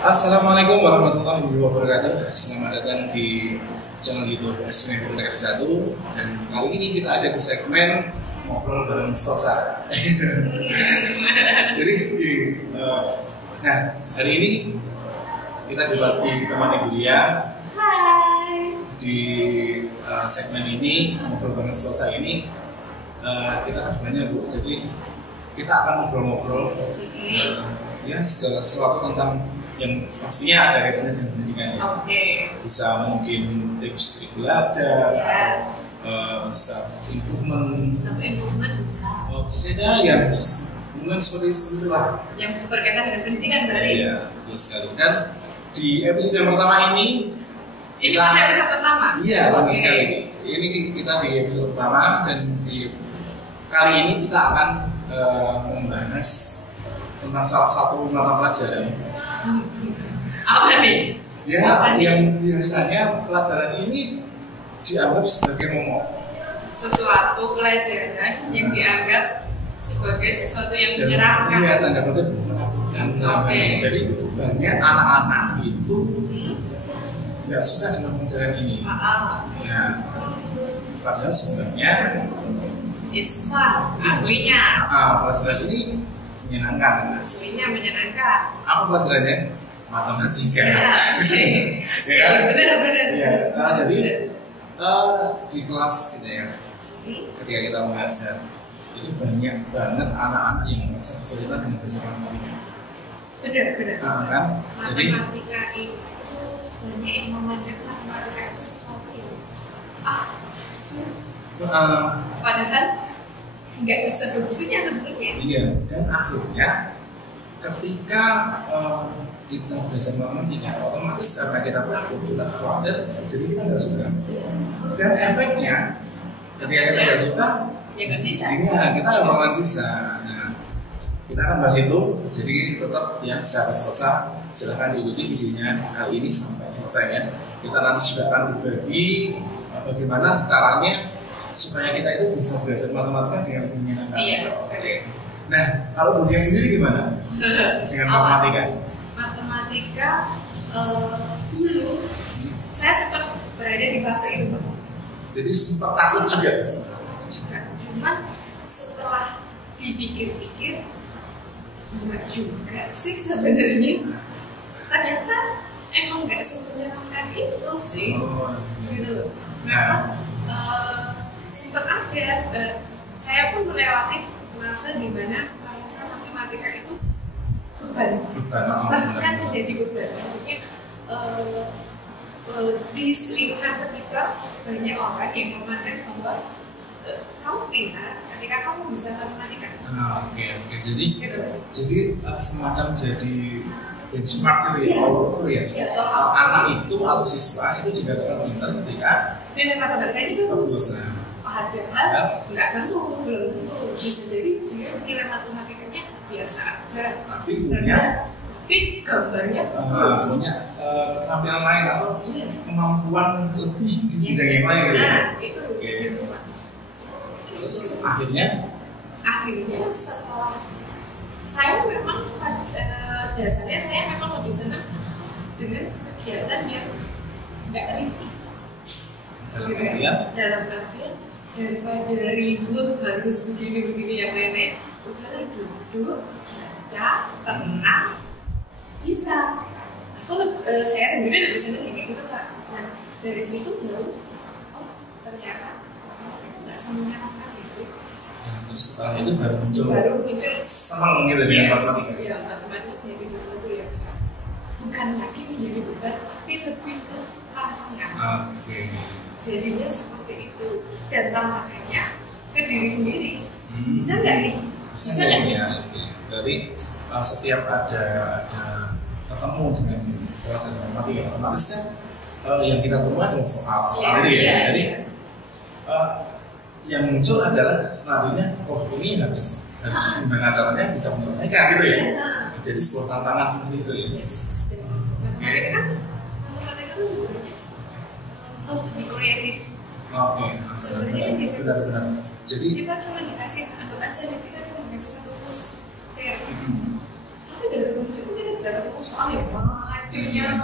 Assalamualaikum warahmatullahi wabarakatuh. Selamat datang di channel YouTube SNM Politeknik 1. Dan kali ini kita ada di segmen ngobrol bareng Stosa. Jadi, hari ini kita ditemani Bulia. Hai. Di segmen ini ngobrol bareng Stosa ini kita kan banyak Bu. Jadi kita akan ngobrol-ngobrol ya segala sesuatu tentang yang pastinya ada kaitannya dengan pendidikan ya. Bisa mungkin tips belajar, bisa improvement, ya mungkin seperti itulah. Yang berkaitan dengan pendidikan berarti. Iya, betul sekali. Dan di episode yang pertama ini masih episode pertama. Iya, bagus sekali. Ini kita di episode pertama dan di kali ini kita akan membahas tentang salah satu mata pelajaran. Apa nih? Ya, yang biasanya pelajaran ini dianggap sebagai momok. Sesuatu pelajaran yang dianggap sebagai sesuatu yang menyenangkan. Iya, tanda kutip menakutkan. Jadi banyak anak-anak itu nggak suka dengan pelajaran ini. Nah, padahal sebenarnya it's fun. Aslinya. Pelajaran ini menyenangkan. Aslinya menyenangkan. Apa pelajarannya? Matematika. Ya, benar-benar. Ya, jadi di kelas gitu ya, ketika kita mengajar, itu banyak banget anak-anak yang merasa kesulitan dengan belajar matematika. Benar. Kan? Jadi Matematika itu banyak yang memandang matematika itu sesuatu yang padahal nggak sebegitunya sebenarnya. Iya, dan akhirnya ketika kita belajar matematika, otomatis karena kita takut, kita khawatir, jadi kita nggak suka. Dan efeknya, ketika kita nggak suka, ya nggak bisa. Kita nggak bakalan bisa. Nah, kita akan bahas itu. Jadi tetap ya sahabat Skotsa, silahkan diikuti videonya kali ini sampai selesai ya. Kita nanti juga akan berbagi bagaimana caranya supaya kita itu bisa belajar matematika dengan menyenangkan. Iya. Nah, kalau Budia sendiri gimana dengan matematika? Matematika dulu saya sempat berada di fase itu, Pak. Jadi sempat takut juga. Cuman setelah dipikir-pikir enggak juga sih sebenarnya. Ternyata emang nggak semenyenangkan itu sih. Gitu loh. Nah, sempat ada saya pun melewati masa di mana masa matematika itu beban bahkan menjadi beban. Maksudnya di lingkungan sekitar banyak orang yang memandang bahwa kamu pintar ketika kamu bisa matematika. Oke. Jadi semacam jadi benchmark gitu ya. Anak itu atau siswa itu dikatakan pintar ketika nilai matematika itu bagus. Padahal nggak tentu, belum tentu. Bisa jadi dia nilai matematikanya biasa aja. Tapi gambarnya punya keterampilan lain atau kemampuan lebih di bidang yang lain gitu. Nah, itu. Terus akhirnya setelah saya memang dasarnya saya memang lebih senang dengan kegiatan yang nggak ribet. Dalam artian daripada ribut harus begini yang lain-lain, udah duduk baca tenang bisa. Saya sendiri lebih senang kayak gitu, Kak. Nah, dari situ baru ternyata nggak semenyenangkan itu. Terus setelah itu baru muncul senang gitu dengan matematika. Iya, matematika menjadi sesuatu yang bukan lagi menjadi beban, tapi lebih ke tantangan. Jadinya seperti itu, dan tantangannya ke diri sendiri. Bisa nggak nih? Bisa nggak ya? Jadi setiap ada ketemu dengan pelajaran matematika, otomatis kan yang kita temukan adalah soal itu ya. Jadi yang muncul adalah selanjutnya, ini harus gimana caranya bisa menyelesaikan gitu ya. Jadi sebuah tantangan seperti itu ya. Matematika itu sebenarnya untuk be kreatif. Benar. Jadi kita cuma dikasih, anggap aja kita cuma dikasih satu rumus tapi dari rumus itu kita bisa ketemu soal yang banyak acunya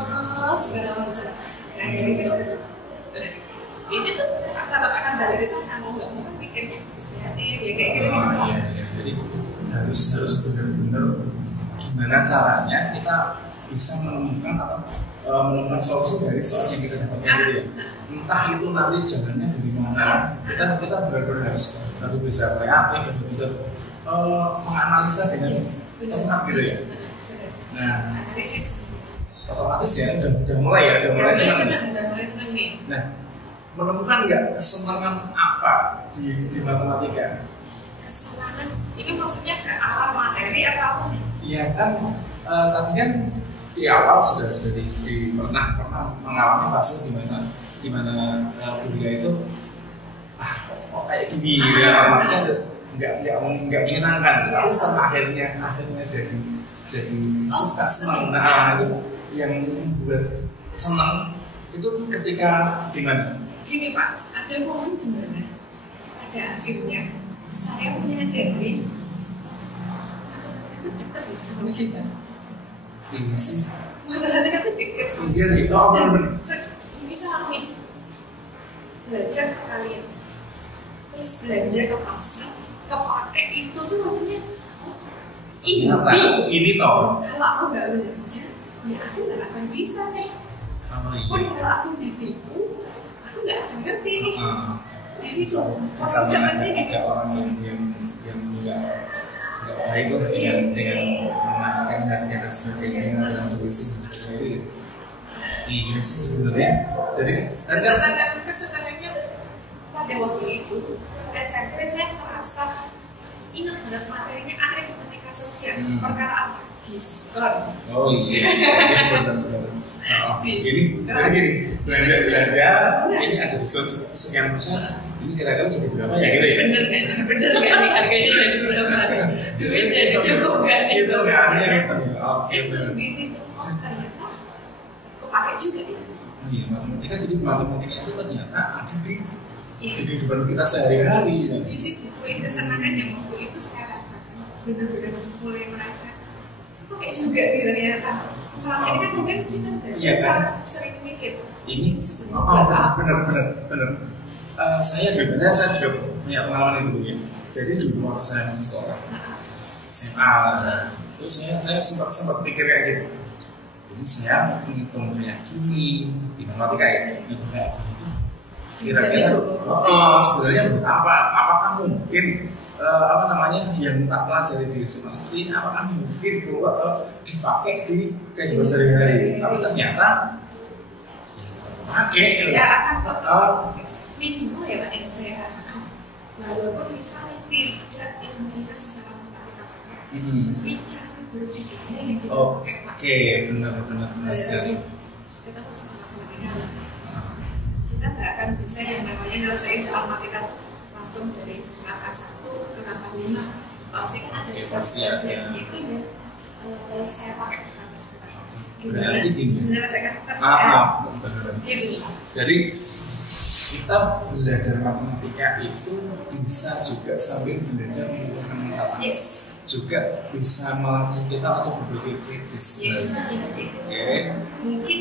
segala macam. Nah dari situ ini tuh tetap akan balik ke sana, mau nggak mau kan mikirnya kreatif ya kayak gitu gitu. Iya. Jadi harus benar-benar gimana caranya kita bisa menemukan atau menemukan solusi dari soal yang kita dapatkan gitu ya. Entah itu nanti jalannya dari mana, kita benar-benar harus bisa kreatif, harus bisa menganalisa dengan cepat gitu ya. Nah, analisis otomatis ya udah mulai senang. udah mulai senang nih. Nah, menemukan nggak kesenangan apa di matematika? Kesenangan ini maksudnya ke arah materi atau apa nih? Iya kan, tadi kan di awal sudah pernah mengalami fase di mana kuliah itu kok kayak gini ya, makanya nggak menyenangkan. Tapi setelah akhirnya jadi suka senang. Nah itu yang membuat senang itu ketika gimana? Gini Pak, ada momen di mana pada akhirnya saya menyadari aku dekat sama kita. Ini sih. Matematika aku dekat sama Iya sih. Oh benar. Misal nih belajar ke kalian, terus belanja ke pasar, kepake itu tuh maksudnya ini toh. Kalau aku nggak belajar, ya aku nggak akan bisa nih. Pun kalau aku ditipu, aku nggak akan ngerti nih. Di situ seperti ada orang yang nggak baik lah dengan mengatakan harga dan sebagainya dan sebagainya. Iya sih sebenarnya. Jadi kesenangannya pada waktu itu SMP saya merasa ingat banget materinya aritmatika sosial. Perkara apa? Diskon. Oh iya, benar. Ini belanja ini ada diskon sekian persen. Ini kira-kira jadi berapa ya gitu ya? Bener kan nih harganya jadi berapa? Duit jadi cukup nggak nih? Itu nggak gitu. Itu di situ ternyata kepake juga itu. Iya, matematika jadi matematika itu ternyata ada di kehidupan kita sehari-hari. Di situ poin kesenangan yang waktu itu saya rasakan benar-benar mulai merasa kok kayak juga gitu ternyata. Selama ini kan mungkin kita sering mikir ini benar. Saya juga punya pengalaman itu ya. Jadi dulu waktu saya masih sekolah SMA terus saya sempat pikir kayak gitu. Jadi saya menghitung kayak gini di matematika ya, itu kayak gitu. Kira-kira sebenarnya apakah mungkin yang tak pelajari di SMA seperti ini, apakah mungkin keluar dipakai di kehidupan sehari-hari? Tapi ternyata pakai ya akan minimal ya Pak yang saya rasakan. Walaupun misalnya tidak Indonesia secara matematika tapi cara berpikirnya yang kita pakai Pak. Oke, benar sekali. Kita harus matematika. Kita nggak akan bisa yang namanya nyelesain soal matematika langsung dari angka 1 ke angka 5. Pasti kan ada step-step yang itu ya. Saya pakai sampai sekarang. Berarti gini. Gitu. Jadi kita belajar matematika itu bisa juga sambil belajar memecahkan masalah. Yes. Juga bisa melatih kita untuk berpikir kritis. Yes. Oke. Mungkin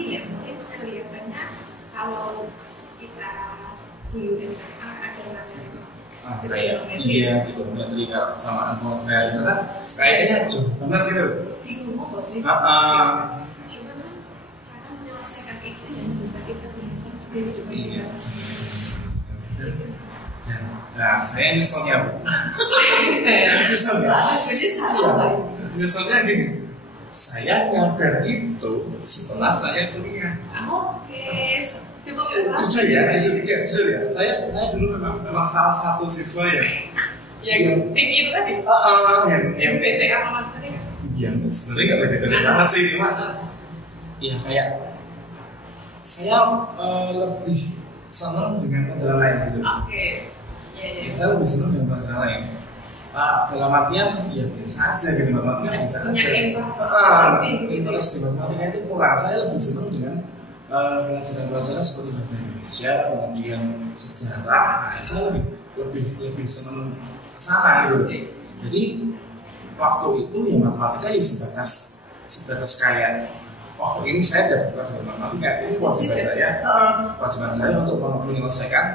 kelihatannya kalau kita dulu SMA ada materi. Iya gitu. Materi kesamaan materi kan kayaknya jauh banget gitu. Bingung apa sih? Cuma cara menyelesaikan itu yang bisa kita gunakan di kehidupan kita. Nah, saya nyeselnya Bu. Nyeselnya gini. Saya nyadar itu setelah saya kuliah. Oke, cukup Jujur ya. Saya dulu memang salah satu siswa yang tinggi itu tadi. Yang bete sama matematika. Yang sebenarnya nggak bete-bete banget sih, cuma ya kayak saya lebih senang dengan pelajaran lain gitu. Oke. Saya lebih senang dengan pelajaran lain. Dalam artian ya biasa aja gitu, matematika bisa aja. Interest di matematika itu kurang. Saya lebih senang dengan pelajaran-pelajaran seperti bahasa Indonesia, kemudian sejarah. Saya lebih senang kesana gitu. Jadi waktu itu ya matematika ya sebatas kayak oh ini saya dapat pelajaran matematika, ini kewajiban saya untuk menyelesaikan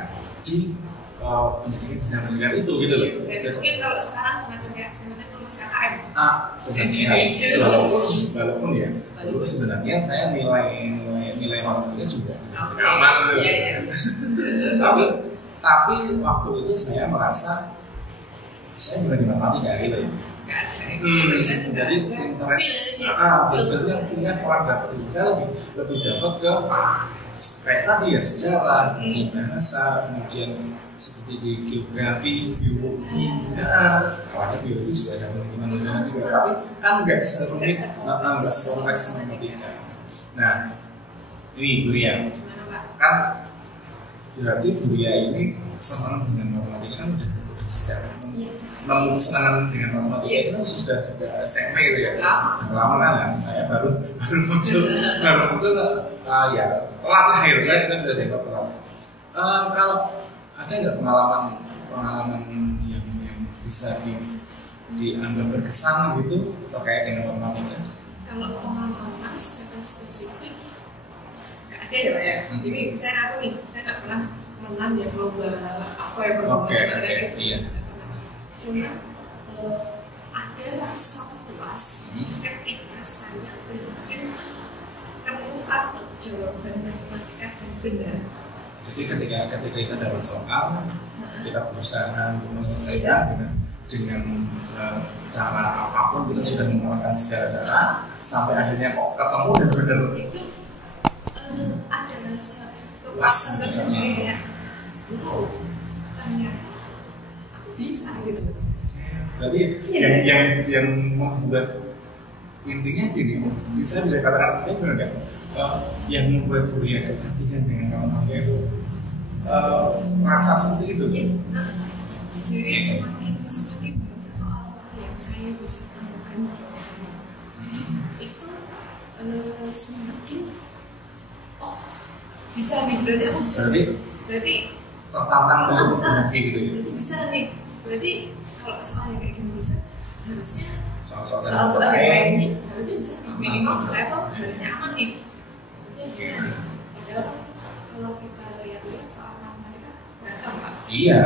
di pendidikan itu gitu loh. Jadi mungkin kalau sekarang semacam kayak sebenarnya tulis KKM. Walaupun ya, sebenarnya saya nilai matematika juga aman. Tapi waktu itu saya merasa saya berani matematika gitu ya. Jadi interest, punya kurang dapat itu saya lebih dapat ke kayak tadi ya sejarah, bahasa, kemudian seperti di geografi, biologi, awalnya biologi juga ada penerima juga, tapi kan nggak serumit, nggak sekompleks matematika. Nah, ini Buria, kan berarti Buria ini senang dengan matematika kan udah sejak nemu kesenangan dengan matematika itu kan sudah SMP gitu ya. Lama kan saya baru muncul ya telat lah gitu, saya kita bisa dianggap telat. Kalau ada nggak pengalaman yang bisa dianggap berkesan gitu terkait dengan matematika? Kalau pengalaman secara spesifik nggak ada ya Pak ya. Jadi saya nggak pernah menang ya lomba apa ya Oke, iya. Cuma ada rasa puas ketika saya berhasil nemu satu jawaban matematika yang benar. Jadi ketika kita dapat soal, kita berusaha menyelesaikan dengan cara apapun, kita sudah menggunakan segala cara sampai akhirnya kok ketemu dan benar. Itu ada rasa kepuasan tersendiri ya. Wow, ternyata bisa gitu loh. Berarti yang membuat intinya gini, bisa katakan seperti itu enggak? Yang membuat Buria ketagihan dengan matematika itu rasa seperti itu. Ya, jadi semakin banyak soal-soal yang saya bisa temukan jawabannya, itu semakin bisa nih, berarti aku bisa. Berarti tertantang untuk berbagi gitu ya. Berarti bisa nih. Berarti kalau soal yang kayak gini bisa, harusnya soal yang kayak gini harusnya bisa nih, minimal level harusnya aman nih. Harusnya bisa. Padahal kalau kita lihat soal matematika beragam Pak. Iya.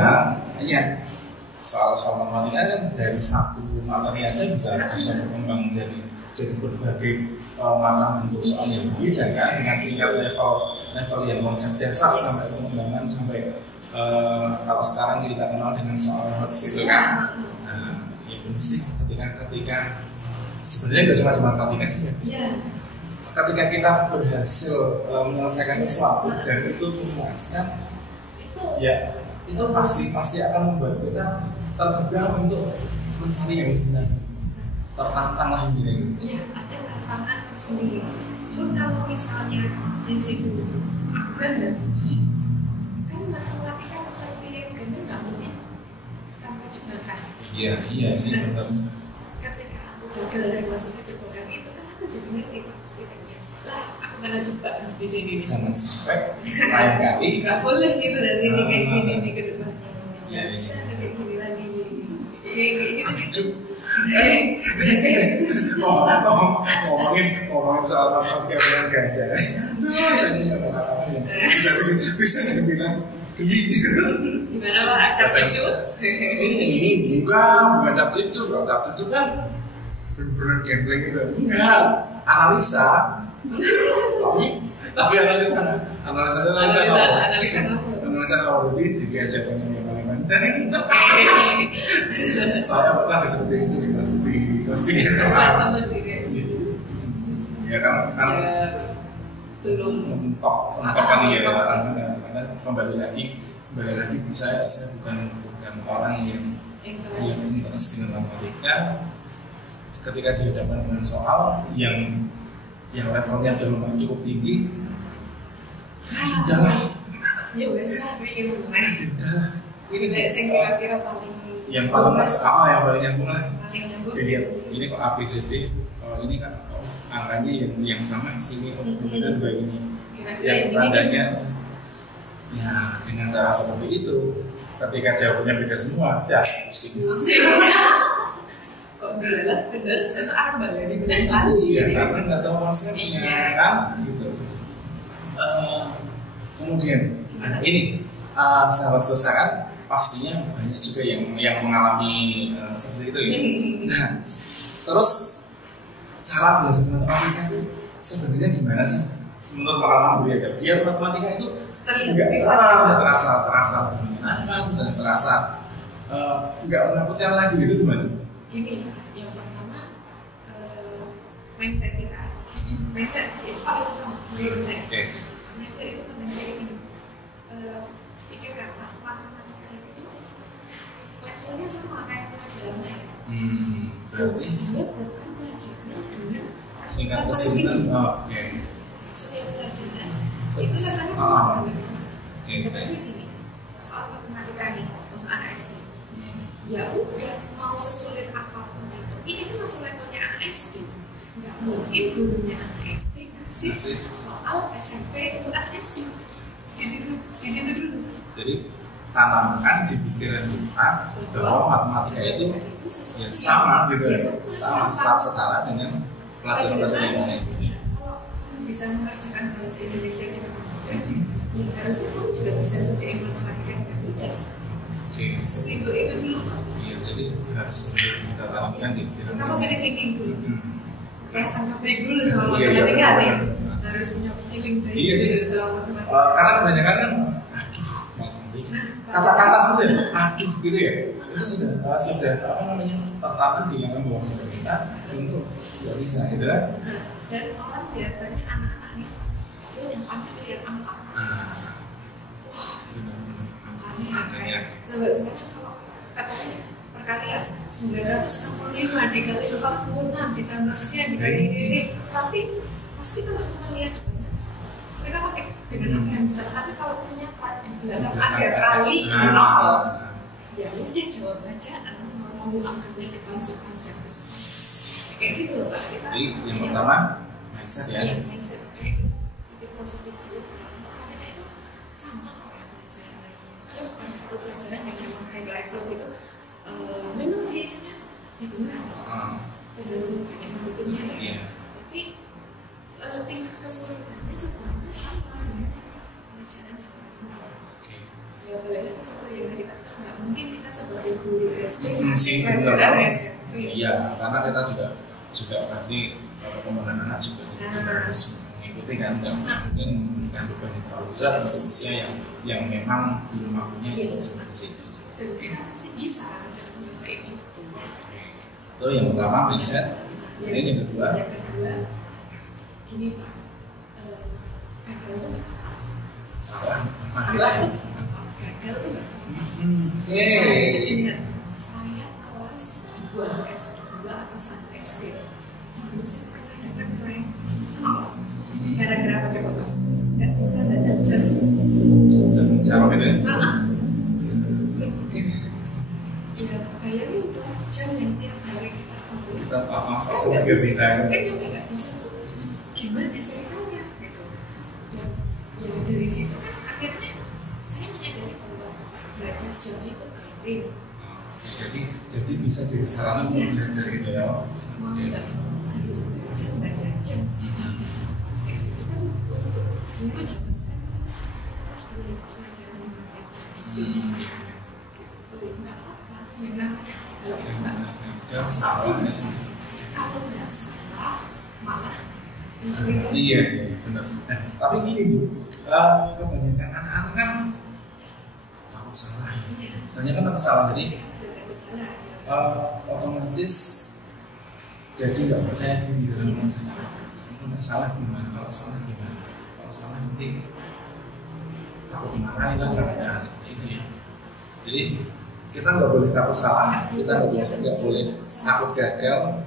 Soal matematika kan dari satu materi aja bisa berkembang jadi berbagai macam bentuk soal yang berbeda kan, dengan tingkat level yang konsep dasar sampai pengembangan sampai kalau sekarang kita kenal dengan soal HOTS itu kan. Nah, ya benar sih ketika sebenarnya nggak cuma di matematika sih ya. Iya. Ketika kita berhasil menyelesaikan sesuatu dan itu memuaskan, itu pasti akan membuat kita terpegang untuk mencari yang benar, tertantang lah intinya gitu. Iya, ada tantangan tersendiri. Pun kalau misalnya di situ aku kan matematika bisa pilih ganda nggak mungkin tanpa jebakan. Iya sih benar. Ketika aku gagal dan masuk ke jebakan itu kan aku jadi ngerti Pak setidaknya. Lah aku kena jebak di sini nih. Jangan sampai lain kali nggak boleh gitu nanti nih kayak gini nih ke depannya. Ya, bisa kayak gini lagi nih. Kayak gitu. Ngomongin soal matematika dengan ganda. Ini apa-apa bisa dibilang gimana Pak? Capcicu? Ini bukan capcicu. Kalau capcicu kan benar-benar gambling gitu. Enggak, analisa. Tapi analisa kalau lebih diajak dengan yang paling saya pernah seperti itu di kelas 3 SMA. Ya kan belum mentok kan ya, karena kembali lagi saya bukan orang yang interest dengan matematika. Ketika dihadapkan dengan soal yang levelnya belum cukup tinggi, udahlah. Ya wes lah, ini kira-kira yang paling masalah, yang paling nyambung lah. Dilihat, ini kok ABCD, ini kan angkanya yang sama sini, kemudian dua ini. Yang tandanya, ya dengan cara seperti itu, ketika jawabannya beda semua, ya pusing. Kok alhamdulillah bener saya arep baleni bener lali. Iya, karena nggak tahu konsepnya kan gitu. Kemudian ini sahabat Skosa kan pastinya banyak juga yang mengalami seperti itu ya. Nah, terus cara belajar matematika itu sebenarnya gimana sih? Menurut pengalaman gue ya, biar matematika itu nggak terasa menyenangkan dan terasa nggak menakutkan lagi gitu gimana? Gini, yang pertama mindset kita. Mindset itu paling utama menurut saya. Mindset itu penting kayak gini. Pikirkan matematika itu levelnya sama kayak pelajaran lain. Berarti dia bukan pelajaran dengan tingkat kesulitan. Setiap pelajaran itu levelnya sama. Tapi aja gini, soal matematika nih untuk anak SD. Ya udah mau sesulit apapun itu, ini kan masih levelnya anak SD. Nggak mungkin gurunya anak SD kasih soal SMP untuk anak SD. Di situ dulu. Jadi tanamkan di pikiran kita bahwa matematika itu ya sama gitu ya, sama setara dengan pelajaran-pelajaran yang lain. Kalau bisa mengerjakan bahasa Indonesia dengan mudah, ya harusnya kamu juga bisa mengerjakan matematika dengan mudah. Sesimpel itu dulu. Iya, jadi harus kita tanamkan di pikiran. Kita positive thinking dulu. Prasangka baik dulu sama matematika nih. Harus punya feeling baik sama matematika. Karena kebanyakan kan, kata-kata saja, aduh gitu ya. Itu sudah apa namanya tertanam di dalam bawah sadar kita untuk nggak bisa gitu kan. Dan orang biasanya anak-anak nih, dia yang pandai lihat angka. Angkanya. Coba sekarang kalau katanya perkalian 965 dikali 46 ditambah sekian dikali ini, tapi pasti kalau cuma lihat mereka pakai dengan apa yang besar. Tapi kalau ternyata di belakang ada kali nol, ya udah jawab aja, mau angkanya dipanggil panjang. Kayak gitu loh Pak. Jadi yang pertama mindset ya. Iya, mindset kayak gitu. Jadi positif dulu. Matematika itu sama kayak pelajaran lain. Ya bukan satu pelajaran yang memang high level itu. Memang dia isinya hitungan. Cenderung banyak hitungnya ya. Tapi tingkat kesulitannya sebenarnya sama dengan pelajaran yang lain. Ya balik lagi seperti yang tadi kita nggak mungkin kita sebagai guru SD pelajaran SMP. Iya, karena kita juga pasti perkembangan anak juga harus mengikuti kan, nggak mungkin memberikan beban yang terlalu berat untuk usia yang memang belum mampunya sampai di situ. Dan kita pasti bisa bahasa ini. Itu yang pertama mindset. Ini yang kedua. Yang kedua, gini Pak, gagal itu nggak apa-apa. Salah. Gagal itu nggak apa-apa. Saya ingat, saya kelas 2 S2 atau 1 SD. Dulu saya pernah dapat rank 0. Gara-gara apa coba Pak? Nggak bisa baca jam. Jawab itu ya? Ya bayangin tuh jam yang tiap hari kita kumpul. Kita nggak bisa. Kan nggak bisa tuh. Gimana ceritanya gitu. Dan ya dari situ kan akhirnya saya menyadari bahwa baca jam itu penting. Jadi bisa jadi sarana untuk belajar gitu ya. Mau nggak harus belajar baca jam. Itu kan untuk dulu zaman saya kan kelas 2 pelajaran membaca jam. Nggak apa-apa. Yang namanya kalau nggak salah, kalau nggak salah malah mencuri. Iya, benar. Tapi gini Bu, kebanyakan anak-anak kan takut salah. Ternyata takut salah, jadi otomatis jadi nggak percaya diri dalam masalah. Kalau salah gimana? Kalau salah gimana? Kalau salah nanti takut dimarahin lah, karena seperti itu ya. Jadi kita nggak boleh takut salah, kita nggak boleh takut gagal.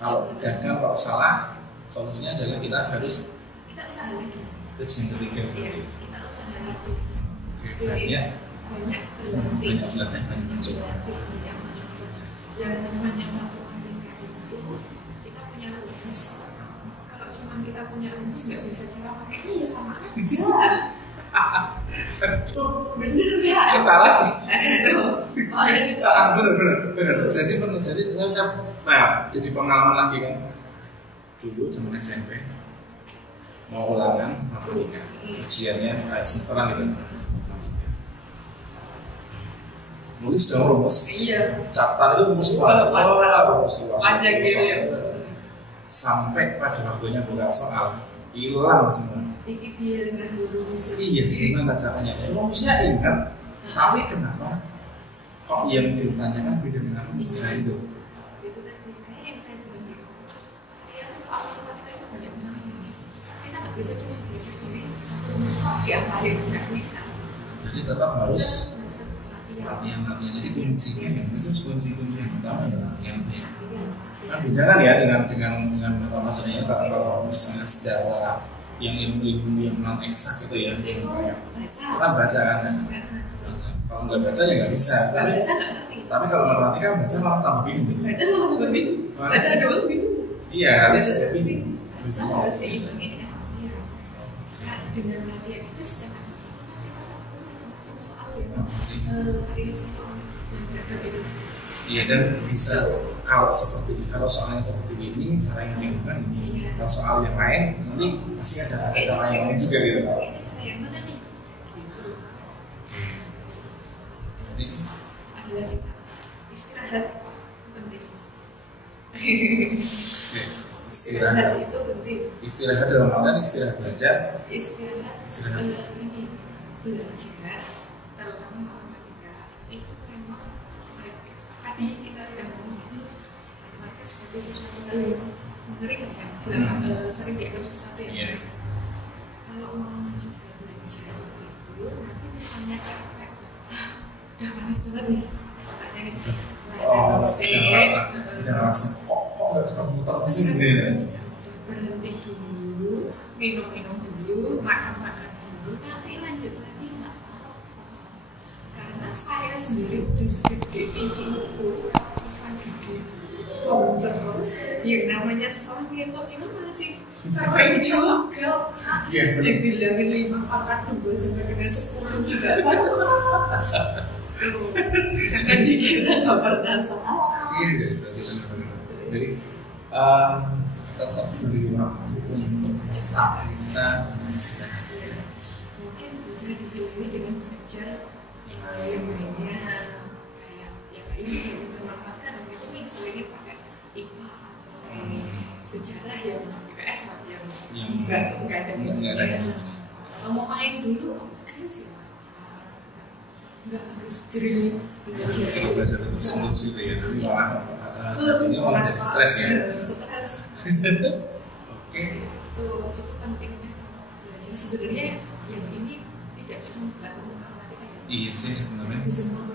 Kalau gagal, kalau salah, solusinya adalah kita harus usaha lagi. Tips yang ketiga kita usaha lagi. Jadi banyak berlatih, banyak mencoba. Yang namanya matematika itu kita punya rumus. Kalau cuma kita punya rumus nggak bisa cara pakainya ya sama aja. Bener ya? Kita lagi. Bener. Jadi saya Nah, jadi pengalaman lagi kan. Dulu zaman SMP mau ulangan matematika, ujiannya semesteran gitu. Nulis dong rumus. Iya. Catatan itu rumus rumus panjang gitu ya. Sampai pada waktunya buka soal hilang semua. Iki dia dengan rumus. Iya, gimana caranya? Rumusnya ingat, tapi kenapa kok yang ditanyakan beda dengan rumusnya itu? Itu tadi kayak yang saya bilang gitu. Saya soal matematika itu banyak banget. Kita nggak bisa cuma belajar ini satu rumus diapalin, nggak bisa. Jadi tetap harus latihan. Jadi kuncinya yang itu kunci yang utama ya latihan. Kan beda kan ya dengan maksudnya kalau misalnya sejarah yang ilmu yang non eksak gitu ya. Itu kan baca kan. Kalau nggak baca ya nggak bisa. Tapi kalau matematika baca malah tambah bingung. Baca malah tambah bingung. Baca doang bingung. Iya harus bingung. Baca harus diimbangi dengan latihan. Nah, dengan latihan itu secara macam-macam soal ya. Variasi soal yang beragam itu. Iya dan bisa kalau soalnya seperti ini cara yang dilakukan ini. Kalau soal yang lain nanti pasti ada cara yang lain juga gitu. Cara yang mana nih? Terus ada lagi istirahat penting. Istirahat itu penting. Istirahat dalam artian istirahat belajar. Istirahat ini belajar terutama matematika itu memang tadi kita sudah ngomong matematika sebagai sesuatu hal yang mengerikan kan, sering dianggap sesuatu yang mengerikan. Kalau mau juga belajar itu nanti misalnya capek, udah panas banget nih otaknya nih, tidak rasa kok nggak suka muter mesin gitu. Berhenti dulu, minum dulu, makan dulu, nanti lanjut lagi nggak apa-apa. Karena saya sendiri di segede ini pas lagi di terus yang namanya sekolah ngitung itu masih sering jogel. Dibilangin 5 pangkat 2 sampai dengan 10 juga kan. Jangan dikira nggak pernah salah. Iya, jadi tetap beri waktu untuk cetak kita istirahat. Mungkin bisa diselingi dengan belajar yang lainnya kayak yang ini belajar matematika dan itu nih selingi pakai IPA atau sejarah yang IPS lah yang nggak ada gitu. Atau mau main dulu oke sih. Nggak harus drill belajar itu sungguh sih ya, jadi malah jadi stres ya. Stres. Oke. Itu pentingnya belajar sebenarnya yang ini tidak cuma belajar matematika ya. Iya sih sebenarnya.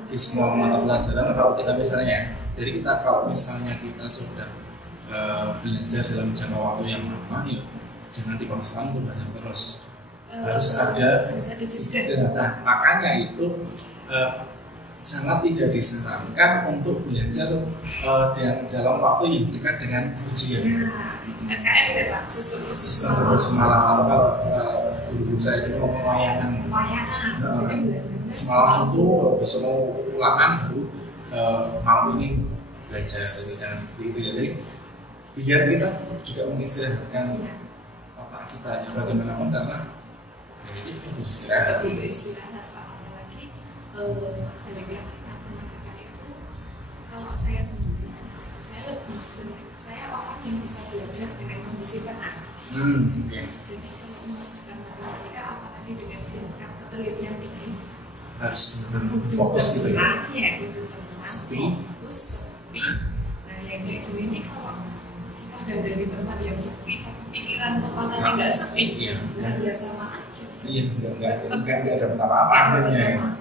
Di semua mata pelajaran kalau kita misalnya, jadi kalau misalnya kita sudah belajar dalam jangka waktu yang lama, yuk jangan dipaksakan untuk belajar terus. Harus ada jeda. Nah, makanya itu sangat tidak disarankan untuk belajar dalam waktu yang dekat dengan ujian. SKS ya Pak, sistem bersemalam atau guru saya itu mau wayangan. Semalam subuh besok mau ulangan baru malam ini belajar, jangan seperti itu ya. Jadi biar kita juga mengistirahatkan otak kita ya bagaimanapun karena itu kita butuh istirahat. Balik lagi matematika itu kalau saya sendiri saya orang yang bisa belajar dengan kondisi tenang. Jadi kalau mengerjakan matematika apalagi dengan tingkat ketelitian tinggi harus benar-benar fokus gitu ya. Iya, sepi. Nah yang kayak gini nih kalau kita ada dari tempat yang sepi tapi pikiran kepalanya nggak sepi, ya sama aja. Iya, nggak ada apa-apa akhirnya.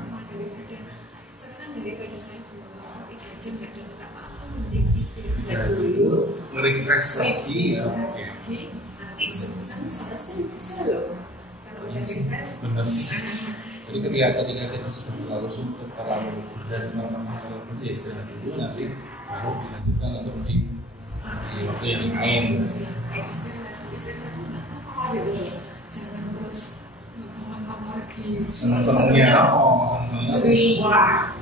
Daripada saya buang waktu 3 jam nggak dapat apa-apa, mending istirahat dulu, nge-refresh lagi ya. Nanti sejam selesai bisa loh. Kalau udah refresh. Benar sih. Jadi ketika kita sudah terlalu suntuk, terlalu berat, terlalu ya istirahat dulu, nanti baru dilanjutkan atau di waktu yang lain. Istirahat itu nggak apa-apa gitu. Jangan terus makan lagi. Senang-senangnya, senang-senangnya. Wah.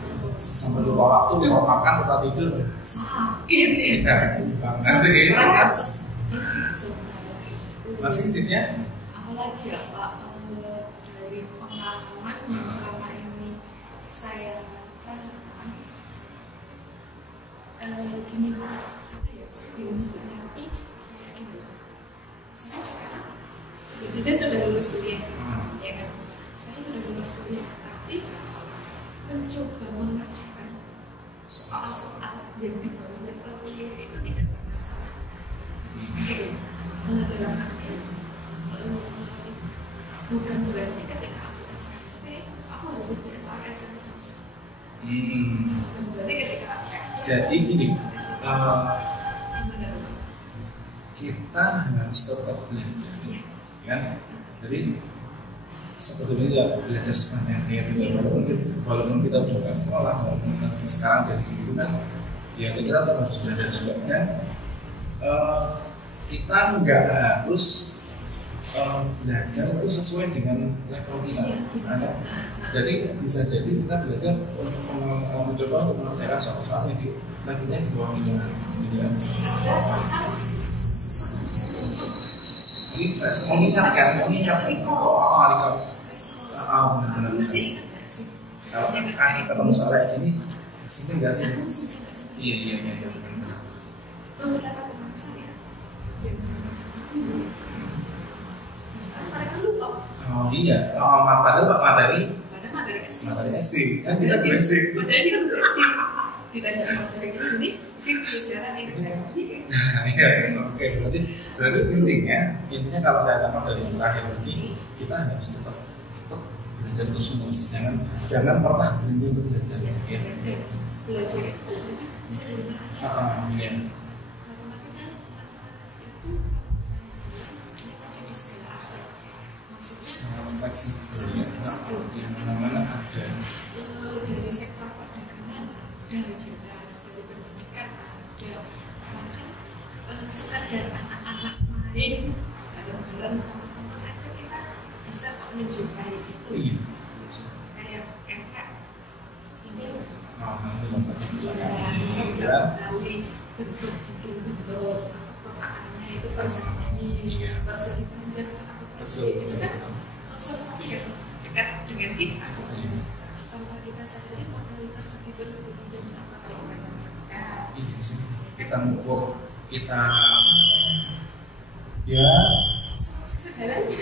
sampai lupa waktu, lupa makan, lupa tidur. Sakit Ya, ya. nanti Stres. masih tipsnya? Apalagi ya Pak, dari pengalaman yang selama ini saya rasakan, gini Pak, apa ya, saya bingung tapi kayak gini, saya sekarang sebut saja sudah lulus kuliah, ya kan, saya sudah lulus kuliah, tapi mencoba mengerjakan soal-soal yang di bawah level kuliah itu tidak bermasalah. Dalam arti bukan berarti ketika aku SMP aku harus belajar soal SMP. Bukan berarti ketika aku SMP. Jadi gini, kita harus tetap belajar, kan? Jadi sebetulnya ya belajar sepanjangnya, walaupun kita udah ke sekolah, walaupun kita sekarang jadi guru kan, ya kita tetap harus belajar juga kan. Kita nggak harus belajar itu sesuai dengan level kita, jadi bisa jadi kita belajar untuk mencoba untuk mengerjakan soal-soal yang levelnya di bawah kita, gitu kan? Ini fresh, mengingat, benar-benar. Masih ingat nggak sih? Kalau kan ketemu soal kayak gini, sini nggak sih? Iya. Beberapa teman saya yang sama-sama guru, mereka lupa. Oh iya, padahal materi SD. materi SD, kan kita guru SD. Padahal dia guru SD. Ditanya materi ini, mungkin bicara ini. Iya, oke. Berarti intinya kalau saya tangkap dari yang terakhir ini, kita harus tetap belajar terus menerus. Jangan pernah berhenti untuk belajar. Ya. Belajar itu bisa dari mana aja. Iya. Matematika itu saya bilang pakai di segala aspek. Maksudnya Sangat fleksibel ya. Di mana-mana ada. Dari sektor perdagangan ada, jelas dari pendidikan ada, bahkan sekadar anak-anak main bareng-bareng sama teman aja kita bisa kok menjumpai itu. Iya. Kayak MK ini Ya. kali bentuk pertanyaannya itu persegi panjang atau persegi itu kan sesuatu yang dekat dengan kita. Tanpa kita sadari materi persegi panjang apa kalau kita Iya sih. Kita ngukur, kita apa namanya? Ya,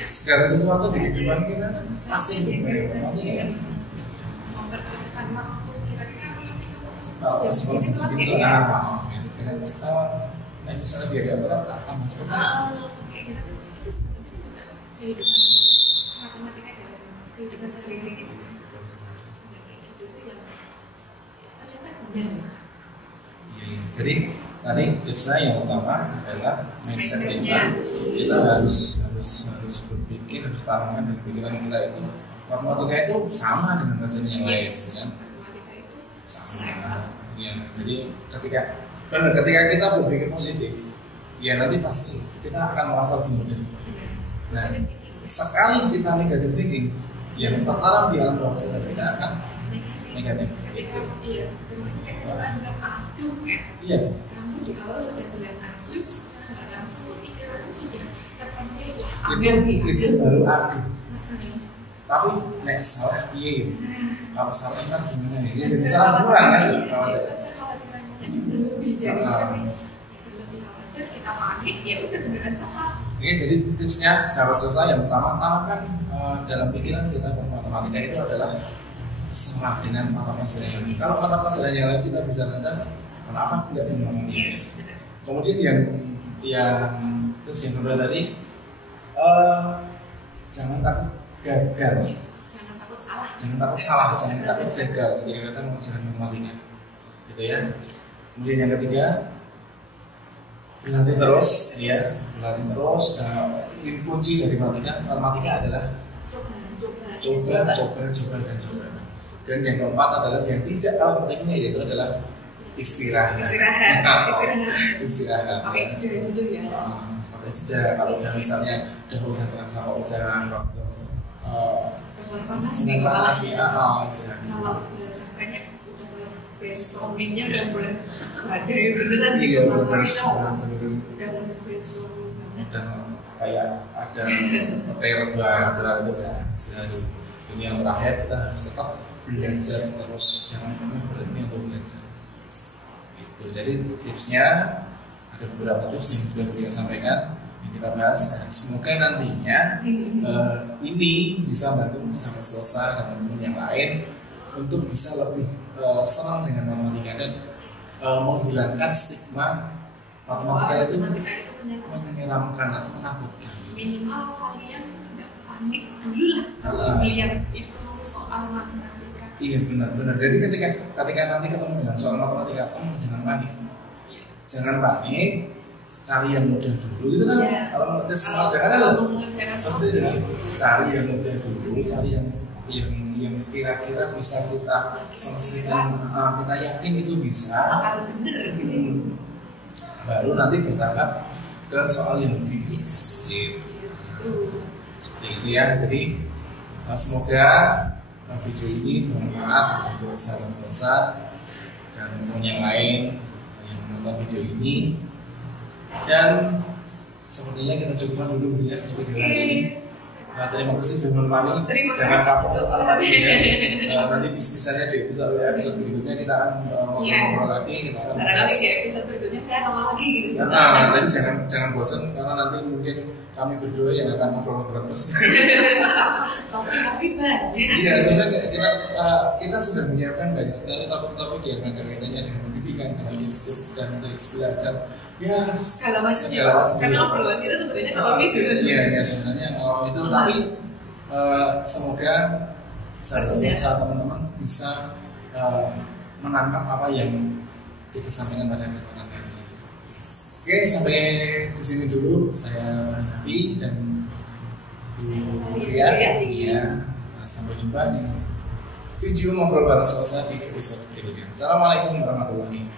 segala sesuatu di kehidupan kita pasti bermanfaat ya. memperkirakan waktu kira-kira Kalau sebelum segitu kita nah misalnya biaya berapa tambah seperti kayak gitu itu sebenarnya juga kehidupan matematika dalam kehidupan sehari-hari kita ya kayak gitu tuh yang ternyata benar. Iya. Jadi tadi tipsnya yang pertama adalah mindset kita harus berpikir, harus tanamkan di pikiran kita itu matematika itu sama dengan pelajaran yang lain, kan? Matematika itu Sama. Ya, jadi ketika kita berpikir positif, ya nanti pasti kita akan merasa lebih mudah. Nah, sekali kita negatif thinking, yang tertanam di alam bawah sadar kita akan negatif. ketika ketika Anda aduk ya, Iya. kamu di awal sudah bilang aduk, secara langsung pikiranmu sudah terpenuhi Itu baru aduk. Tapi nek salah iya. Kalau salah kan gimana ya? Jadi salah kurang kan? Ini berlebih jadi berlebih khawatir kita panik ya udah beneran salah. Oke, jadi tipsnya sahabat selesai yang pertama tanamkan dalam pikiran kita bahwa matematika itu adalah sama dengan mata pelajaran yang lain. Kalau mata pelajaran yang lain kita bisa lancar, kenapa tidak dimulai? Kemudian yang tips yang kedua tadi, jangan takut gagal, Jangan takut salah. jangan takut gagal ketika kita mengerjakan matematika, gitu ya. Kemudian yang ketiga, berlatih terus. Nah, kunci dari matematika adalah coba. Dan yang keempat adalah yang tidak kalah pentingnya yaitu adalah istirahat. Oke, jeda dulu ya. Pakai jeda kalau udah misalnya udah terasa udah panas nih istirahat. kalau sampainya udah mulai brainstormingnya udah mulai badai beneran Iya, kita udah mulai brainstorming banget. Dan kayak ada baru itu ya istilah dulu. Ini yang terakhir kita harus tetap belajar terus, jangan pernah berhenti untuk belajar. Itu jadi tipsnya ada beberapa tips yang sudah beliau sampaikan yang kita bahas. Dan semoga nantinya ini bisa bantu bersama Selsa dan teman-teman yang lain untuk bisa lebih senang dengan matematika dan menghilangkan stigma matematika itu menyeramkan atau menakutkan. Minimal kalian nggak panik dulu lah kalau melihat itu soal matematika. Iya benar. Jadi ketika nanti ketemu dengan soal matematika, jangan panik. Jangan panik, cari yang mudah dulu. Itu kan kalau menurut semua jangan seperti itu. Cari yang mudah dulu, cari yang kira-kira bisa kita selesaikan, kita yakin itu bisa. Akan bener. Baru nanti bertahap ke soal yang lebih sulit. Seperti itu ya. Jadi semoga video ini bermanfaat untuk sahabat Selsa dan teman yang lain yang menonton video ini. Dan sepertinya kita cukupkan dulu ya video hari ini. Terima kasih sudah menemani. Jangan kapok nanti misalnya di episode berikutnya kita akan ngobrol lagi. Barangkali di episode berikutnya saya nongol lagi gitu. Nanti jangan bosan karena nanti mungkin kami berdua yang akan ngobrol terus. Tapi banyak. Iya, sebenarnya kita sudah menyiapkan banyak sekali topik-topik yang kaitannya dengan pendidikan, dengan hidup dan teks belajar. Ya, segala macam. Karena obrolan kita sebenarnya kalau itu. Iya, sebenarnya kalau itu tapi semoga sahabat teman-teman bisa menangkap apa yang kita sampaikan pada kesempatan kali ini. Oke, sampai di sini dulu. Saya Nafi dan Bu Ria. Ya, sampai jumpa di video ngobrol bareng Selsa di episode berikutnya. Assalamualaikum warahmatullahi wabarakatuh.